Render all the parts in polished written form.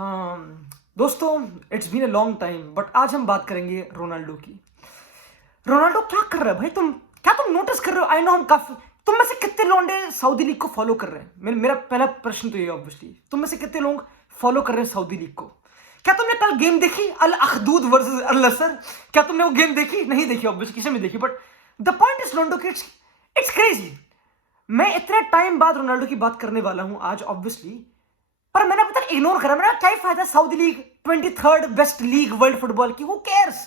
हाँ दोस्तों, it's been a long time but आज हम बात करेंगे रोनाल्डो की। रोनाल्डो क्या कर रहा है भाई? तुम नोटिस कर रहे हो? आई नो हम काफी, तुम में से कितने लौंडे सऊदी लीग को फॉलो कर रहे हैं? मेरा पहला प्रश्न तो ये ऑब्वियसली, तुम में से कितने लोग फॉलो कर रहे हैं सऊदी लीग को? क्या तुमने कल गेम देखी अल अखदूद वर्सेस अल नसर? क्या तुमने वो गेम देखी? नहीं देखी ऑब्वियसली, किसी ने देखी। But the point is Ronaldo, it's crazy. मैं इतने टाइम बाद रोनाल्डो की बात करने वाला हूं आज ऑब्वियसली, पर मैंने अभी तक इग्नोर करा। मेरा क्या ही फायदा Saudi league 23rd best league world football की, हु केयर्स?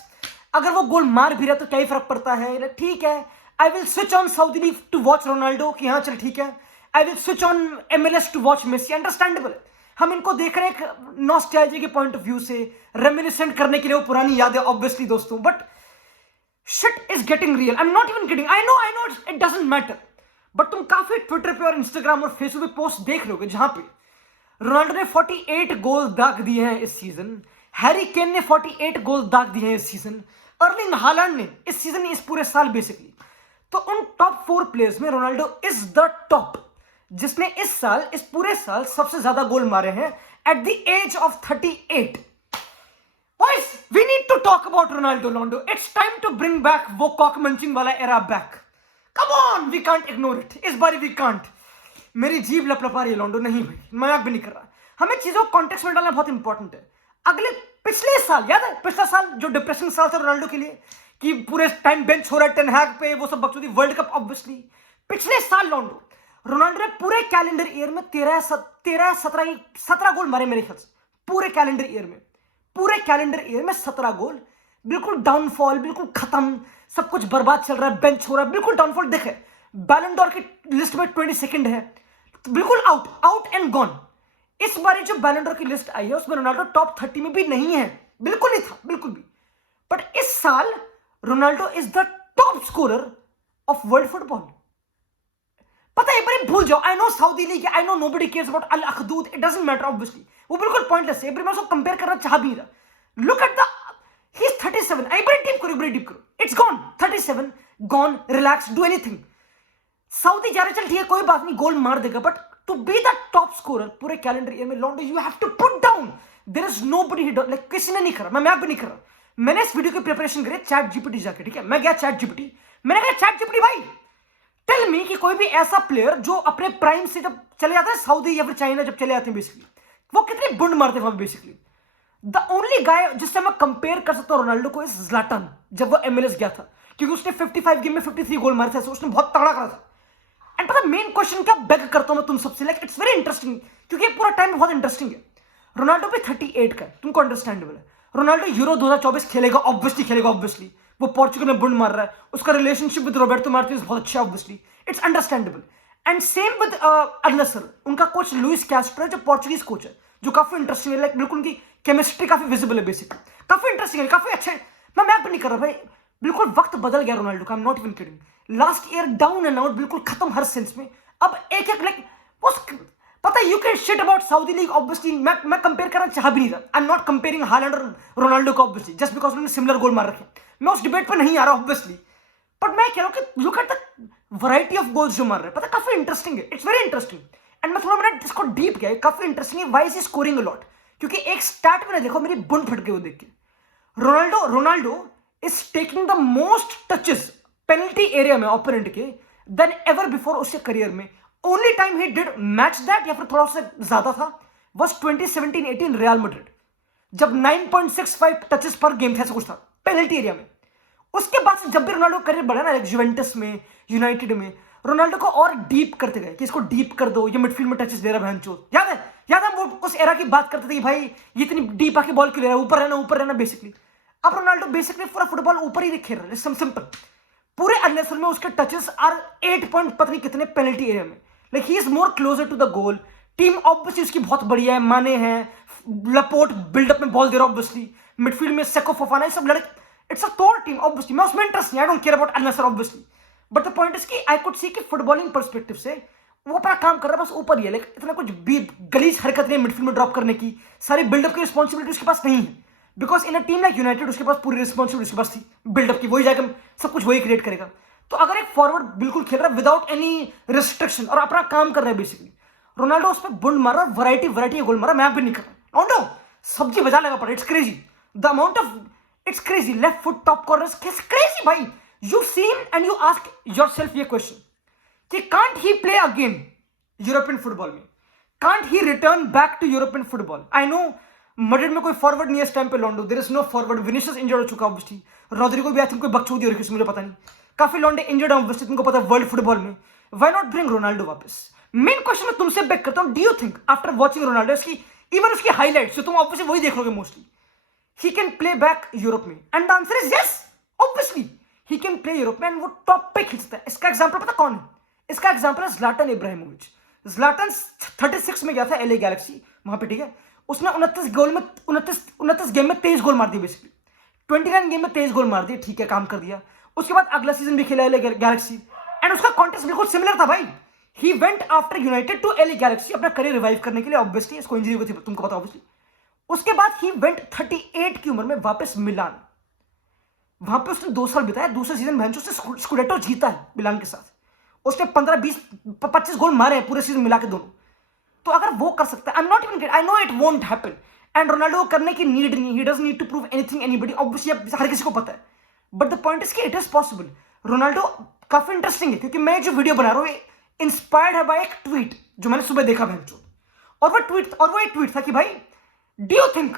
अगर वो गोल मार भी रहा तो क्या ही फर्क पड़ता है? ठीक है, I will switch on Saudi league to watch Ronaldo कि हाँ चल ठीक है। I will switch on MLS to watch Messi, understandable. हम इनको देख रहे हैं एक नॉस्टैल्जिया के पॉइंट ऑफ व्यू से, रेमिनिसेंट करने के लिए वो पुरानी यादें ऑब्वियसली दोस्तों। But shit is getting real, I am not even kidding. I know it doesn't matter. But तुम काफी ट्विटर पे और इंस्टाग्राम और फेसबुक पे पोस्ट देख लोगे जहां पे रोनाल्डो ने 48 गोल दाग दिए हैं इस सीजन, हैरी केन ने 48 गोल दाग दिए हैं इस सीजन, अर्लिंग हालैंड ने इस सीजन, इस पूरे साल बेसिकली। तो उन टॉप 4 प्लेयर्स में रोनाल्डो इज द टॉप, जिसने इस पूरे साल सबसे ज्यादा गोल मारे हैं at the age of 38। Boys, we need to talk about Ronaldo, Londo. It's time to bring back वो कॉक मंचिंग वाला era back. Come on, we can't ignore it. इस बारी we can't. मेरी जीभ लपलपा रही है लोंडो, नहीं भाई मजाक भी नहीं कर रहा। हमें चीजों को कॉन्टेक्स्ट में डालना बहुत इंपॉर्टेंट है। पिछले साल याद है, पिछला साल जो डिप्रेसिंग साल था रोनाल्डो के लिए, कि पूरे टाइम बेंच हो रहा है टेन हैग पे, वो सब बकचोदी, वर्ल्ड कप ऑब्वियसली। पिछले साल लोंडो रोनाल्डो ने पूरे कैलेंडर ईयर में 17 गोल मारे मेरे ख्याल से। पूरे कैलेंडर ईयर में 17 गोल। बिल्कुल डाउनफॉल, बिल्कुल खत्म, सब कुछ बर्बाद चल रहा है, बेंच हो रहा है, बिल्कुल डाउनफॉल। देखे बैलन डॉर की लिस्ट में 22nd है, तो बिल्कुल आउट एंड गॉन। इस बार जो बैलन डॉर की लिस्ट आई है उसमें रोनाल्डो टॉप 30 में भी नहीं है, बिल्कुल नहीं था, बिल्कुल भी। बट इस साल Ronaldo is the top scorer of world football. पता है, एक बार भूल जाओ। I know Saudi league, I know nobody cares about Al Akhdood, it doesn't matter obviously, वो बिल्कुल पॉइंटलेस है। एक बार मैं उसको कंपेयर करना चाह भी नहीं रहा। Look at the, he is 37। एक बार डीप करो, it's gone, 37 gone, relax, do anything. Saudi जा रहे, चल ठीक है कोई बात नहीं, गोल मार देगा, but to be the top scorer पूरे कैलेंडर ईयर में लोंडो, you have to put down. There is nobody, like किसी ने नहीं करा, मैं भी नहीं कर रहा। मैंने इस वीडियो की प्रिपरेशन करी चैट जीपीटी जाके, ठीक है। मैं गया चैट जीपीटी, मैंने कहा चैट जीपीटी भाई टेल मी कि कोई भी ऐसा प्लेयर जो अपने प्राइम से जब चले जाते हैं सऊदी या फिर चाइना, जब चले जाते हैं बेसिकली, वो कितनी बुंड मारते हैं बेसिकली। द ओनली गाय जिससे मैं कंपेयर कर सकता हूं रोनाल्डो को इज ज़्लाटन, जब वो MLS गया था, क्योंकि उसने 55 गेम में 53 गोल मारे थे, उसने बहुत तगड़ा करा था। एंड पता मेन क्वेश्चन क्या बेग करता हूं मैं तुम सबसे, लाइक इट्स वेरी इंटरेस्टिंग, क्योंकि पूरा टाइम बहुत इंटरेस्टिंग है। रोनाल्डो भी 38 का है, तुमको अंडरस्टैंडेबल है। रोनाल्डो यूरो 2024 खेलेगा ऑब्वियसली, वो पोर्चुगल में बुंड मार रहा है, उसका रिलेशनशिप विद रॉबर्टो मार्टिनेज बहुत अच्छा है obviously, it's understandable. And same with Al Nassr, उनका कोच लुइस कैस्ट्रो है जो पोर्चुगीज कोच है, जो काफी इंटरेस्टिंग है, लाइक बिल्कुल उनकी केमिस्ट्री काफी विजिबल है बेसिकली, काफी इंटरेस्टिंग है, काफी अच्छा है। मैं मैप नहीं कर रहा भाई, बिल्कुल वक्त बदल गया रोनाल्डो का, आई am not even kidding. Last year down and out, बिल्कुल खत्म हर सेंस में। अब एक लाइक पता है, you can shit about Saudi league obviously, मैं कंपेयर करना चाह भी नहीं रहा। आई एम नॉट कंपेयरिंग हालैंड और रोनाल्डो को ऑब्वियसली, जस्ट बिकॉज उन्होंने सिमिलर गोल मार रखे। मैं उस डिबेट पर नहीं आ रहा ऑब्वियसली, बट मैं कह रहा हूं कि look at the variety of goals जो मार रहे हैं, पता काफी इंटरेस्टिंग है, इट्स वेरी इंटरेस्टिंग। एंड मैं थोड़ा मेरा इसको डीप गया, काफी इंटरेस्टिंग है, why is scoring a lot, क्योंकि एक स्टैट मैंने देखो, मेरी बुंड फट गई वो देख के। Ronaldo is taking the most touches penalty area में ओपोनेंट के देन एवर बिफोर उसके करियर में। Only time he did match that, या फिर थोड़ा सा ज्यादा था, was 2017-18 रियल मैड्रिड, जब 9.65 टचेस पर गेम था, ऐसा कुछ था पेनल्टी एरिया में। उसके बाद से जब भी रोनाल्डो करियर बढ़ा ना, जुवेंटस में, यूनाइटेड में, रोनाल्डो को और डीप करते गए कि इसको डीप कर दो, ये मिडफील्ड में टचेस दे रहा है भैंचोद। याद है वो उस एरा की बात करते थे कि भाई ये इतनी डीप आके बॉल क्यों ले रहा है, ऊपर रहना बेसिकली। अब रोनाल्डो बेसिकली पूरा फुटबॉल ऊपर ही खेल रहा है, सिंपल। पूरे अननेसर में उसके टचेस आर 8 पॉइंट पता नहीं कितने पेनल्टी एरिया में, like he is more closer to the goal. Team obviously उसकी बहुत बढ़िया है, माने हैं, लपोर्ट बिल्डअप में बॉल दे रहा ऑब्वियसली, मिडफील्ड में सेको फोफाना, सब लड़के, इट्स अ तोड़ टीम ऑब्वियसली। मैं उसमें इंटरेस्ट नहीं, I don't care about Al Nassr obviously, but the point is कि आई कुड सी कि फुटबॉलिंग पर्सपेक्टिव से वो अपना काम कर रहा है, बस ऊपर ही है, लाइक इतना कुछ भी गलीज हरकत नहीं मिडफील्ड में ड्रॉप करने की, सारी बिल्डअप की रिस्पॉन्सिबिलिटी उसके पास नहीं है, because in a team like United उसके पास पूरी रिस्पॉन्सिबिलिटी उसके पास थी बिल्डअप की, वही जाकर सब कुछ वही क्रिएट करेगा। तो अगर एक फॉरवर्ड बिल्कुल खेल रहा है विदाउट एनी रिस्ट्रिक्शन और अपना काम कर रहा है बेसिकली, रोनाल्डो उस पर बुंड मार रहा है, वैरायटी गोल मारा, मैं भी नहीं कर रहा। सब्जी बजा लगा पड़ा, it's crazy the amount of, it's crazy, left foot top corners, crazy भाई. You see him and you ask yourself ये क्वेश्चन कि can't he play again European football में, can't he return back to European football. I know Madrid में कोई forward नहीं है इस time पे लॉन्डो, there is no forward, Vinicius injured हो चुका ऑब्वियसली, रोड्रिगो भी आई थिंक कोई बकचोदी हो रही है मुझे पता नहीं, काफी लॉन्डे इंजर्ड है ऑब्वियसली, तुमको पता है वर्ल्ड फुटबॉल में. व्हाई नॉट ब्रिंग रोनाल्डो वापस? मेन क्वेश्चन मैं तुमसे बैक करता हूं, do you think after watching Ronaldo इसकी इवन उसकी हाइलाइट्स, तुम ऑब्वियसली वही देख लोगे mostly, he can play back Europe में? And the answer is yes, obviously he can play Europe में एंड वो टॉप पे खींचता है. इसका एग्जांपल पता कौन है? इसका एग्जांपल है ज़्लाटन इब्राहिमोविच. ज़्लाटन 36 में गया था एलए गैलेक्सी वहां पे, ठीक है, उसने 29 गेम में 23 गोल मार दिए, बेसिकली 29 गेम में 23 गोल मार दिए, ठीक है, काम कर दिया. उसके बाद अगला सीजन भी खेला एलए गैलेक्सी एंड उसका कॉन्टेक्स्ट बिल्कुल सिमिलर था भाई. He went after United to LA Galaxy अपना करियर रिवाइव करने के लिए, ऑब्वियसली इसको इंजरी हुई थी, तुमको पता ऑब्वियसली. उसके बाद ही वेंट 38 की उम्र में वापस मिलान, वहां पे उसने 2 साल बिताया, दूसरे सीजन में उसने स्कुडेटो जीता है मिलान के साथ. उसने 15, 20, 25 गोल मारे हैं पूरे सीजन मिला के दोनों. तो अगर वो कर सकता है, I am not even, I know it won't happen and Ronaldo को करने की नीड नहीं, he doesn't need to prove anything anybody, obviously हर किसी को पता है. बट द पॉइंट इज कि इट इज पॉसिबल. रोनाल्डो काफी इंटरेस्टिंग है क्योंकि मैं जो वीडियो बना रहा हूँ इंस्पायर्ड है बाय एक ट्वीट जो मैंने सुबह देखा भैंचो, और वो एक ट्वीट था कि भाई डू यू थिंक,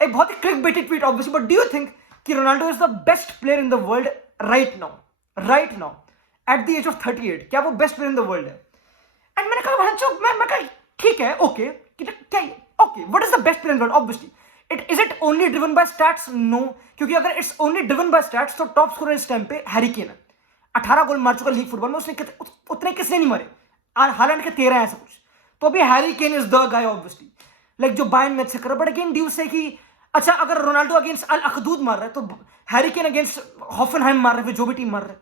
एक बहुत ही clickbaity tweet obviously, but do you think कि Ronaldo is the best player in the world right now at the age of 38? क्या वो best player in the world है? एंड मैंने कहा भैंचो, मैं कहा ठीक है, ओके, क्या okay, what is the best player in the world? Obviously is it only driven by stats? No, क्योंकि अगर it's only driven by stats तो टॉप स्कोरर इस टाइम पे हैरी केन है, 18 गोल मार चुका लीग फुटबॉल में, उसने उतने किसने नहीं मारे, हालैंड के 13 है ऐसा कुछ, तो अभी Harry Kane is the guy obviously, like जो बायर्न में अच्छा कर रहा है. बट अगेन ड्यू से कि अच्छा अगर रोनाल्डो अगेंस्ट अल अखदूद मार रहा है तो हैरी केन अगेंस्ट हॉफनहाइम मार रहे हैं, जो भी टीम मार रहा है.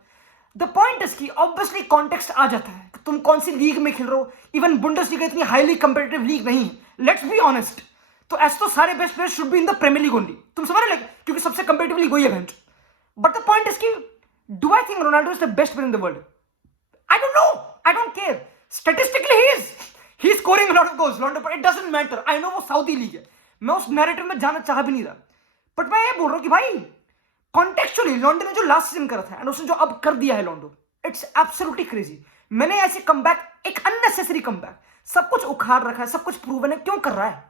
द पॉइंट इज कि ऑब्वियसली कॉन्टेक्स्ट आ जाता है, तुम कौन सी लीग में खेल रहे हो, इवन बुंडेसलीगा इतनी हाईली कंपेटिटिव लीग नहीं है, लेट्स बी ऑनेस्ट. तो ऐसे तो सारे best players should be in the premier league only, तुम समझ रहे, क्योंकि सबसे कंपेटिटिव लीग वही है bench. But the point is कि do I think Ronaldo is the best player in the world? I don't know. I don't care. Statistically, he is scoring a lot of goals, London, but it doesn't matter. I know वो Saudi league है, मैं उस narrative में जाना चाह भी नहीं रहा. बट मैं ये बोल रहा हूँ कि भाई कॉन्टेक्चुअली लॉन्डो ने जो लास्ट सीजन करा था एंड उसने जो अब कर दिया है लॉन्डो, इट्स एब्सोल्युटली क्रेजी. मैंने ऐसे कमबैक, एक अननेसेसरी कमबैक, सब कुछ उखाड़ रखा है, सब कुछ प्रूवन है, क्यों कर रहा है?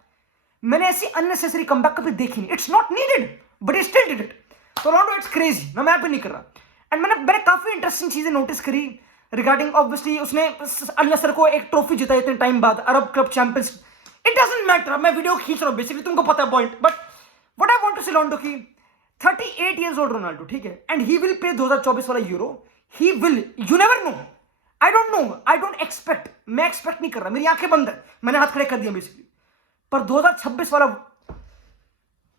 मैंने ऐसी अननेसेसरी कमबैक कभी देखी नहीं. It's not needed but he still did it. तो लॉन्डो इट्स क्रेजी, मैं भी नहीं कर रहा. एंड मैंने काफी इंटरेस्टिंग चीजें नोटिस करी रिगार्डिंग, ऑब्वियसली उसने अल नसर को एक ट्रॉफी जिताई इतने टाइम बाद, अरब club champions. It doesn't matter, मैं वीडियो खींच रहा हूं बेसिकली, तुमको पता है point. But what I want to say Ronaldo की 38 इयर्स ओल्ड रोनाल्डो, ठीक है, एंड ही विल प्ले 2024 वाला euro. He will, you never know, I don't know, I don't expect, मैं एक्सपेक्ट नहीं कर रहा, मेरी आंखें बंद है, मैंने हाथ खड़े कर दिया बेसिकली. पर 2026 वाला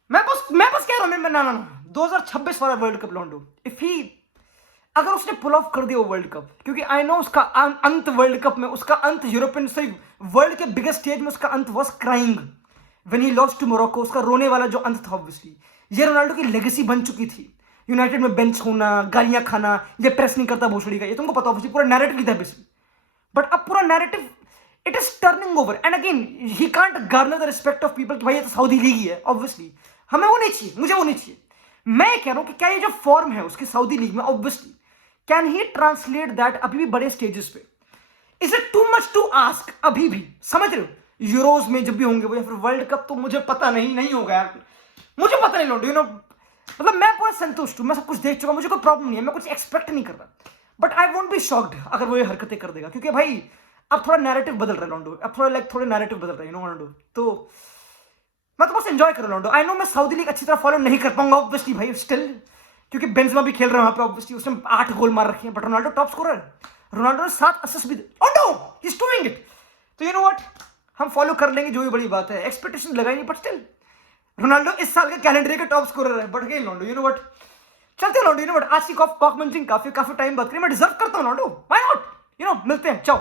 मैं बस कह रहा हूं, ना 2026 वाला वर्ल्ड कप लॉन्डो, इफ ही, अगर उसने पुल ऑफ कर दिया वो वर्ल्ड कप, क्योंकि आई नो उसका अंत वर्ल्ड कप में, उसका अंत यूरोपियन से वर्ल्ड के बिगेस्ट स्टेज में उसका अंत was crying when he lost to Morocco, उसका रोने वाला जो अंत था. ऑब्वियसली ये रोनाल्डो की लेगेसी बन चुकी थी, यूनाइटेड में बेंच होना, गालियां खाना, ये प्रेस नहीं करता भोसड़ी का, ये तुमको पता ऑब्वियसली पूरा नैरेटिव ही था बेसिकली. बट अब पूरा narrative it is turning over and again he can't Garner the respect of people कि भाई ये तो सऊदी लीग ही है. ऑब्वियसली हमें वो नहीं चाहिए, मुझे वो नहीं चाहिए. मैं कह रहा हूं कि क्या ये जो फॉर्म है उसकी सऊदी लीग में, obviously can he translate that अभी भी बड़े स्टेजेस पे? Is it too much to ask? अभी भी समझ रहे हो, यूरोज में जब भी होंगे वो या फिर वर्ल्ड कप, तो मुझे पता नहीं होगा यार, मुझे पता नहीं लॉन्डो, यू नो, मतलब मैं पूरा संतुष्ट हूं, मैं सब कुछ देख चुका, मुझे कोई प्रॉब्लम नहीं है, मैं कुछ एक्सपेक्ट नहीं कर रहा. But I won't be shocked अगर वो ये हरकतें कर देगा, क्योंकि भाई अब थोड़ा नैरेटिव बदल रहा है लॉन्डो, अब थोड़े नैरेटिव बदल रहे हैं, यू नो लॉन्डो. तो मैं तो बस एंजॉय कर रहा हूं लॉन्डो. आई नो मैं सऊदी लीग अच्छी तरह फॉलो नहीं कर पाऊंगा ऑब्वियसली भाई, स्टिल, क्योंकि बेंजेमा भी खेल रहा है वहां पे, ऑब्वियसली उसने 8 गोल मार रखे हैं. बट रोनाल्डो टॉप स्कोरर है, रोनाल्डो ने 7 असिस्ट भी, oh no he is doing it. तो यू नो व्हाट, हम फॉलो कर लेंगे, जो भी बड़ी बात है, एक्सपेक्टेशन लगाई नहीं, बट स्टिल रोनाल्डो इस साल के कैलेंडर का टॉप स्कोरर है. But again Ronaldo, you know what, चलते लॉन्डो, यू नो व्हाट, आज की कॉक मंचिंग काफी टाइम बात करें, मैं डिजर्व करता हूं लॉन्डो, व्हाई नॉट, यू नो, मिलते हैं, चाओ.